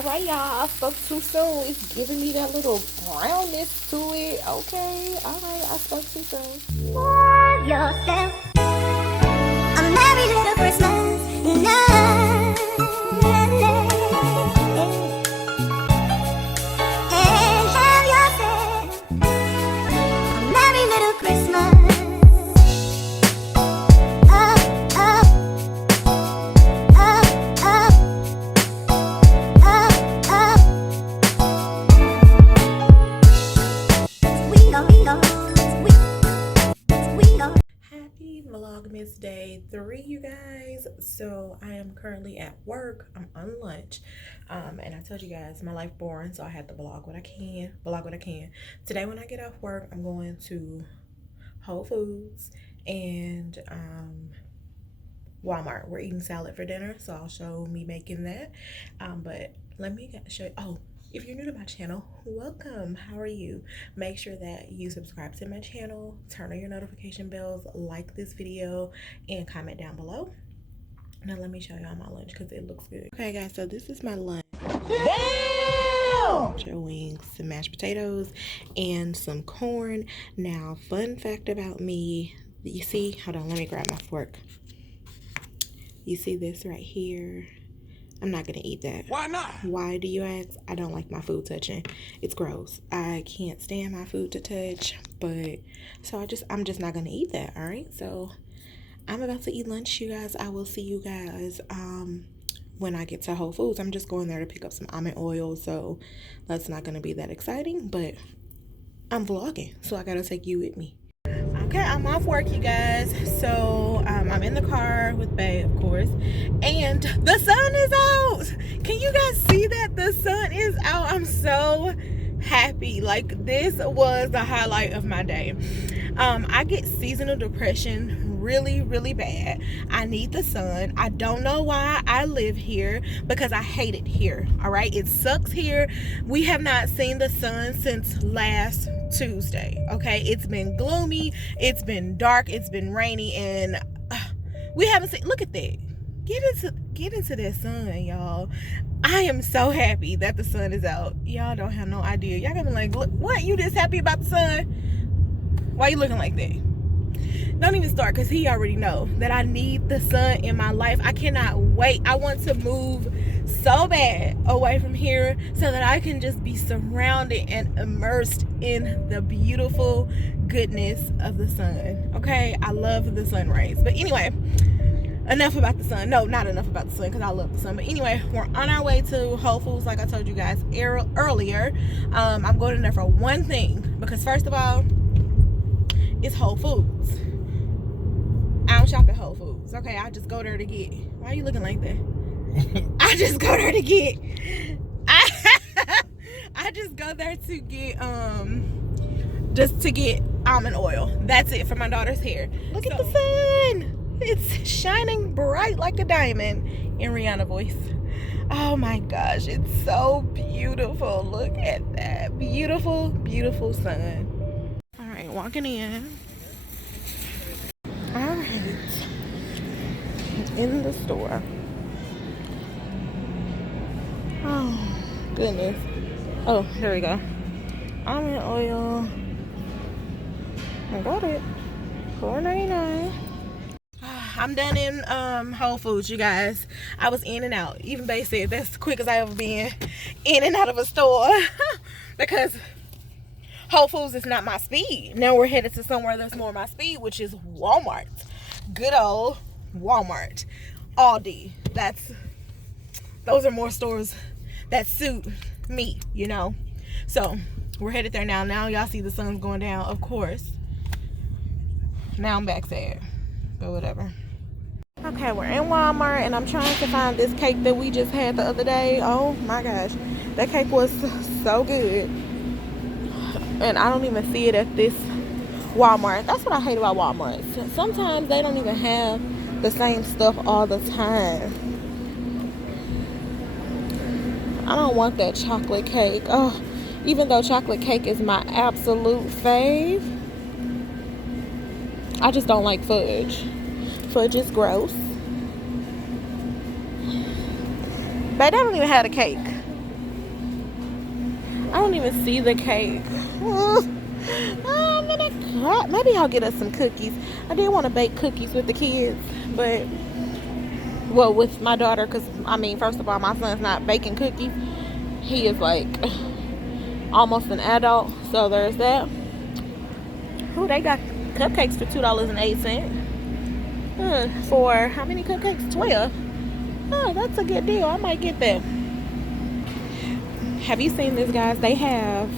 All right, y'all. I spoke too soon. It's giving me that little brownness to it. Okay. All right. I spoke too soon. For yourself, a merry little Christmas night. And have yourself a merry little Christmas. Happy Vlogmas Day 3, you guys. So I am currently at work. I'm on lunch. And I told you guys my life boring, so I had to vlog what I can. Today when I get off work, I'm going to Whole Foods and Walmart. We're eating salad for dinner, so I'll show me making that. But let me show you. Oh, if you're new to my channel, welcome. How are you? Make sure that you subscribe to my channel, turn on your notification bells, like this video, and comment down below. Now let me show y'all my lunch because it looks good. Okay, guys, so this is my lunch. Damn! Wings, some mashed potatoes, and some corn. Now, fun fact about me, you see, hold on, let me grab my fork. You see this right here? I'm not gonna eat that. Why not? Why do you ask? I don't like my food touching. It's gross. I can't stand my food to touch, but so I'm just not gonna eat that. All right, so I'm about to eat lunch, you guys. I will see you guys when I get to Whole Foods. I'm just going there to pick up some almond oil, so that's not gonna be that exciting, but I'm vlogging, so I gotta take you with me. Okay, I'm off work, you guys. So I'm in the car with Bae, of course, and the sun is out. Can you guys see that the sun is out? I'm so happy. Like, this was the highlight of my day. I get seasonal depression really bad. I need the sun. I don't know why I live here, because I hate it here. All right, it sucks here. We have not seen the sun since last Tuesday. Okay, it's been gloomy, it's been dark, it's been rainy, and we haven't seen. Look at that. Get into that sun, y'all. I am so happy that the sun is out. Y'all don't have no idea. Y'all gonna be like, look, what, you this happy about the sun? Why you looking like that? Don't even start, because he already know that I need the sun in my life. I cannot wait. I want to move so bad away from here so that I can just be surrounded and immersed in the beautiful goodness of the sun. Okay, I love the sun rays. But anyway, enough about the sun. No, not enough about the sun, because I love the sun. But anyway, we're on our way to Whole Foods, like I told you guys earlier. I'm going in there for one thing, because first of all, it's Whole Foods. I don't shop at Whole Foods. Okay, I just go there to get. Why are you looking like that? I just go there to get. I just go there to get just to get almond oil. That's it for my daughter's hair. Look at the sun. It's shining bright like a diamond in Rihanna voice. Oh my gosh, it's so beautiful. Look at that. Beautiful sun. All right, walking in. All right. In the store. Oh, goodness. Oh, here we go. Almond oil. I got it. $4.99. I'm done in Whole Foods, you guys. I was in and out. Even Bae said that's the quickest I ever been in and out of a store. Because Whole Foods is not my speed. Now we're headed to somewhere that's more my speed, which is Walmart. Good old Walmart. Aldi. Those are more stores that suit me, you know. So we're headed there now. Now y'all see the sun's going down, of course. Now I'm back sad, but whatever. Okay, we're in Walmart, and I'm trying to find this cake that we just had the other day. Oh my gosh, that cake was so good. And I don't even see it at this Walmart. That's what I hate about Walmart. Sometimes they don't even have the same stuff all the time. I don't want that chocolate cake. Oh, even though chocolate cake is my absolute fave, I just don't like fudge. Fudge is gross. But I don't even have a cake. I don't even see the cake. Maybe I'll get us some cookies. I did want to bake cookies with the kids, but well, with my daughter, because I mean, first of all, my son's not baking cookies. He is like almost an adult, so there's that. Oh, they got cupcakes for $2.08. For how many cupcakes? 12. Oh, that's a good deal. I might get that. Have you seen this, guys? They have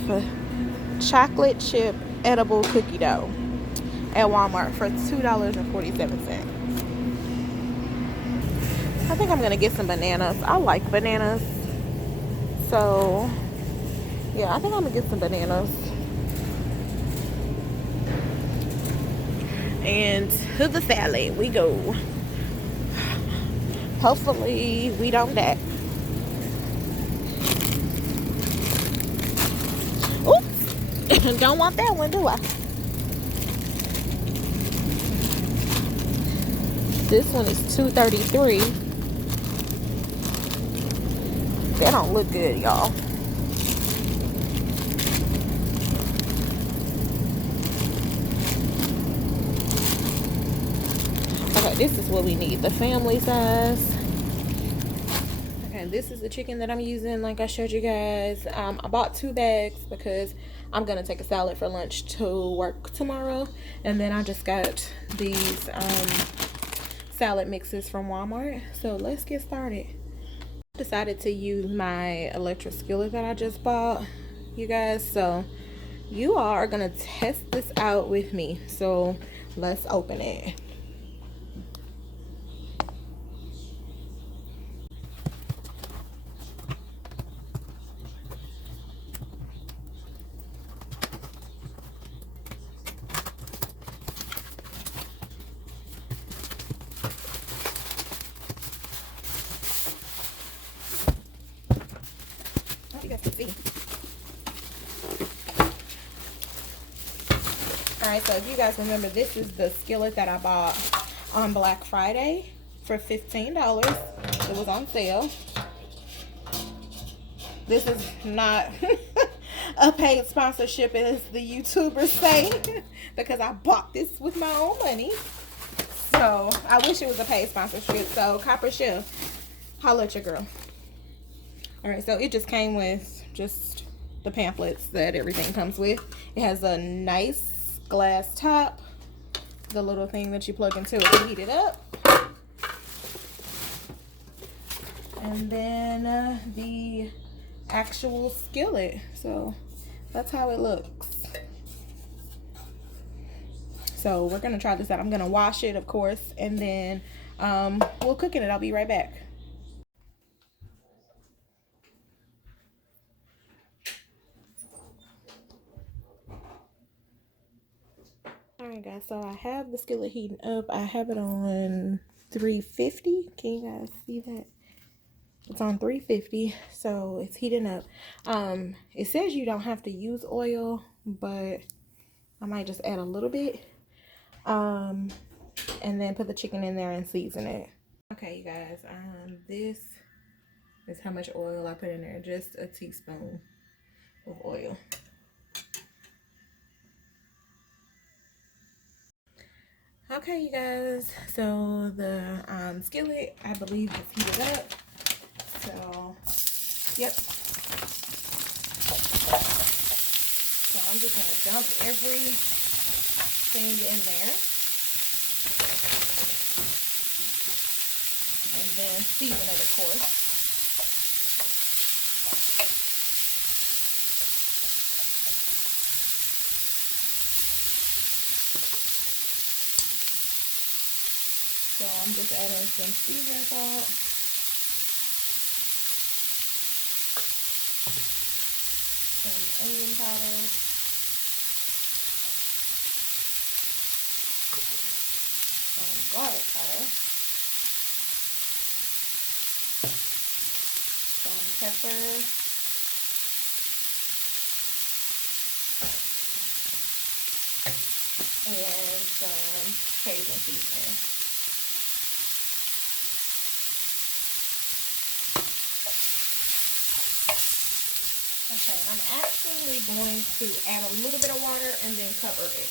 chocolate chip edible cookie dough at Walmart for $2.47. I think I'm gonna get some bananas. I like bananas, so yeah, I think I'm gonna get some bananas. And to the salad we go. Hopefully we don't die. Oops. Don't want that one, do I? This one is $2.33. That don't look good, y'all. Okay, this is what we need. The family size. Okay, this is the chicken that I'm using, like I showed you guys. I bought 2 bags because I'm gonna take a salad for lunch to work tomorrow. And then I just got these salad mixes from Walmart. So let's get started. I decided to use my electric skillet that I just bought, you guys. So you all are gonna test this out with me. So let's open it. You guys can see. Alright, so if you guys remember, this is the skillet that I bought on Black Friday for $15. It was on sale. This is not a paid sponsorship, as the YouTubers say, because I bought this with my own money. So I wish it was a paid sponsorship. So Copper Chef, holla at your girl. Alright, so it just came with just the pamphlets that everything comes with. It has a nice glass top, the little thing that you plug into it to heat it up, and then the actual skillet. So that's how it looks. So we're gonna try this out. I'm gonna wash it, of course, and then we'll cook it. I'll be right back. Alright guys, so I have the skillet heating up. I have it on 350. Can you guys see that? It's on 350, so it's heating up. It says you don't have to use oil, but I might just add a little bit. And then put the chicken in there and season it. Okay, you guys, this is how much oil I put in there. Just a teaspoon of oil. Okay, you guys, so the skillet, I believe, is heated up. So, yep. So I'm just gonna dump everything in there, and then season it, of course. So I'm just adding some seasoning salt, some onion powder, some garlic powder, some pepper, and some Cajun seasoning. Okay, I'm actually going to add a little bit of water and then cover it.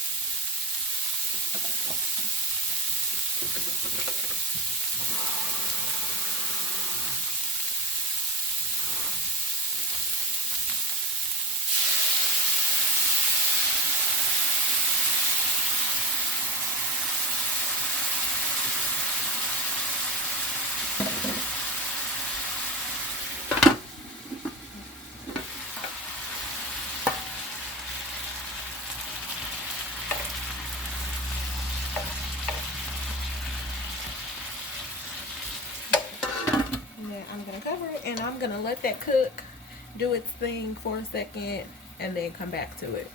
I'm gonna cover it and I'm gonna let that cook, do its thing for a second, and then come back to it.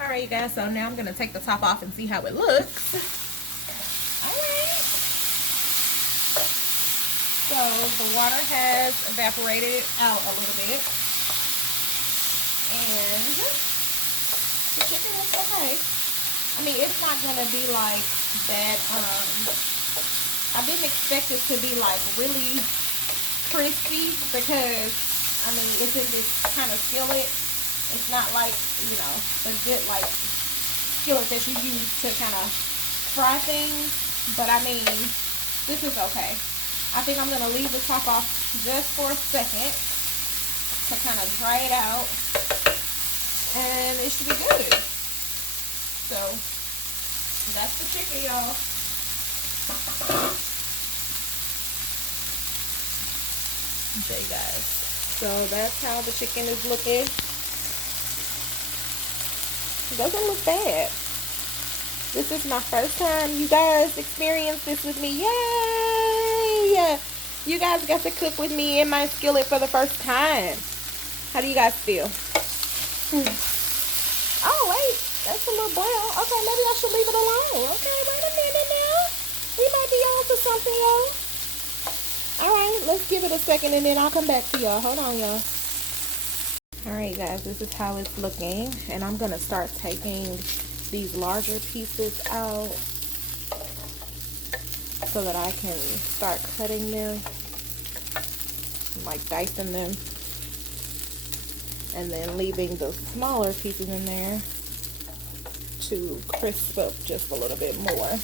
Alright, you guys, so now I'm gonna take the top off and see how it looks. Alright. So the water has evaporated out a little bit. And the chicken is okay. I mean, it's not gonna be like that. I didn't expect it to be like really crispy because I mean it's in this kind of skillet. It's not like, you know, the good like skillet that you use to kind of fry things. But I mean, this is okay. I think I'm gonna leave the top off just for a second to kind of dry it out, and it should be good. So that's the chicken, y'all. Okay, guys, so that's how the chicken is looking. It doesn't look bad. This is my first time you guys experience this with me. Yay! You guys got to cook with me in my skillet for the first time. How do you guys feel? Oh wait, that's a little brown. Okay, maybe I should leave it alone. Okay, wait a minute now. We might be on to something, y'all. Alright, let's give it a second and then I'll come back to y'all. Hold on, y'all. Alright, guys, this is how it's looking. And I'm going to start taking these larger pieces out so that I can start cutting them, like dicing them, and then leaving the smaller pieces in there to crisp up just a little bit more.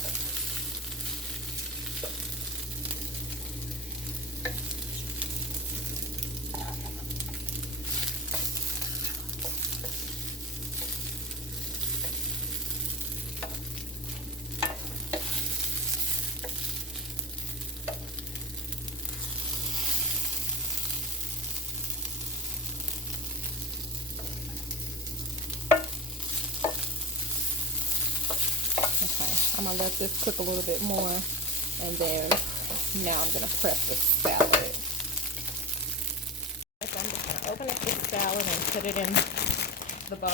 I'm gonna let this cook a little bit more, and then now I'm gonna prep the salad. So I'm just gonna open up this salad and put it in the bowl.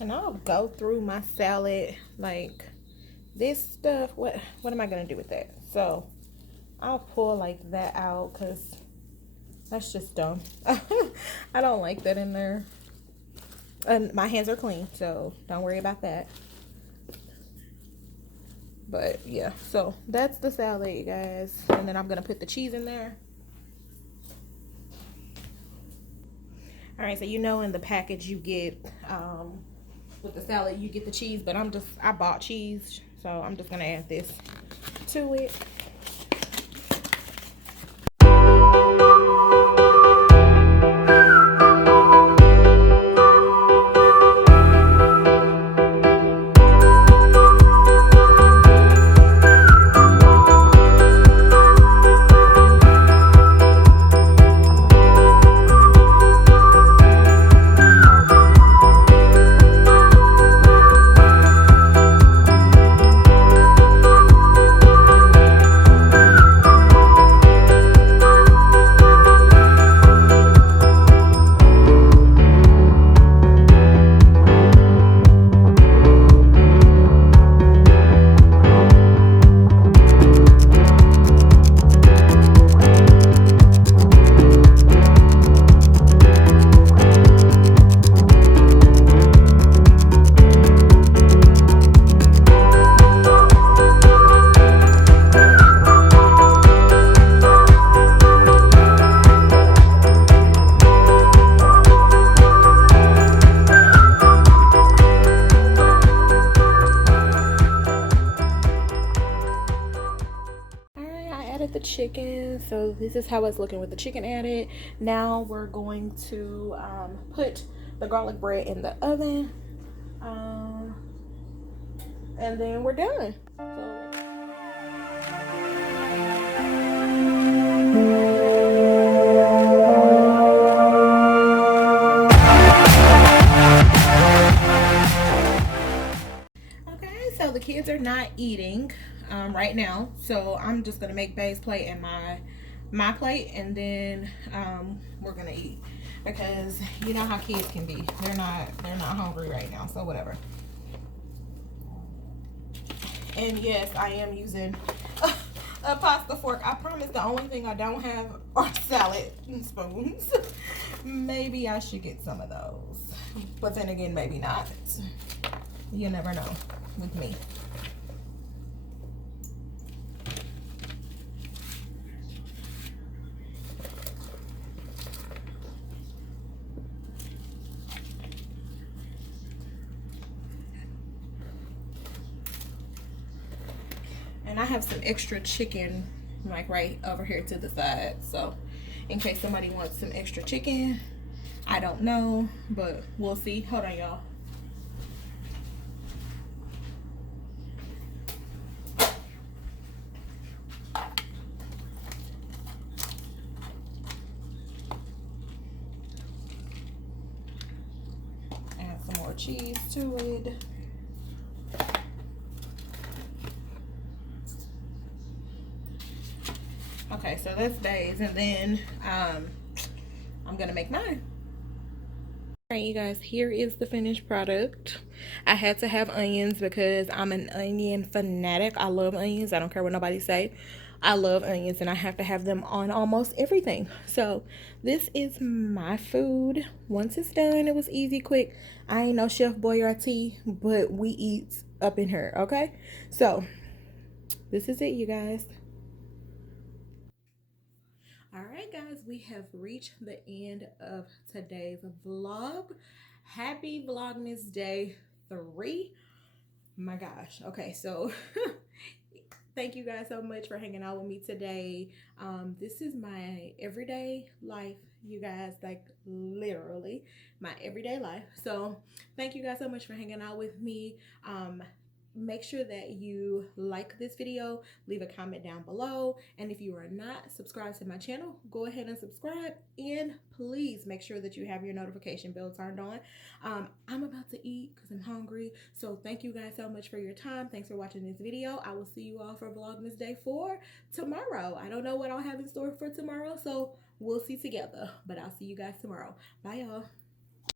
And I'll go through my salad like this stuff. What am I gonna do with that? So I'll pull like that out because that's just dumb. I don't like that in there. And my hands are clean, so don't worry about that. But yeah, so that's the salad, you guys. And then I'm gonna put the cheese in there. All right, so you know in the package you get with the salad you get the cheese, but I bought cheese, so I'm just gonna add this to it. so this is how it's looking with the chicken added. Now we're going to put the garlic bread in the oven, and then we're done. So okay, so the kids are not eating right now, so I'm just gonna make Bay's plate and my plate, and then we're gonna eat, because you know how kids can be. They're not hungry right now, so whatever. And yes, I am using a pasta fork. I promise the only thing I don't have are salad spoons. Maybe I should get some of those, but then again, maybe not. You never know with me. And I have some extra chicken like right over here to the side, so in case somebody wants some extra chicken. I don't know, but we'll see. Hold on, y'all. Add some more cheese to it. Okay, so that's Bay's, and then I'm gonna make mine. All right, you guys, here is the finished product. I had to have onions because I'm an onion fanatic. I love onions. I don't care what nobody say. I love onions, and I have to have them on almost everything. So this is my food. Once it's done, it was easy, quick. I ain't no Chef Boyardee, but we eat up in here, okay? So this is it, you guys. All right, guys, we have reached the end of today's vlog. Happy Vlogmas Day 3. My gosh. Okay, so thank you guys so much for hanging out with me today. This is my everyday life, you guys, like literally my everyday life. So thank you guys so much for hanging out with me. Make sure that you like this video, leave a comment down below, and if you are not subscribed to my channel, go ahead and subscribe, and please make sure that you have your notification bell turned on. I'm about to eat because I'm hungry, so thank you guys so much for your time. Thanks for watching this video. I will see you all for Vlogmas Day 4 tomorrow. I don't know what I'll have in store for tomorrow, so we'll see together, but I'll see you guys tomorrow. Bye, y'all.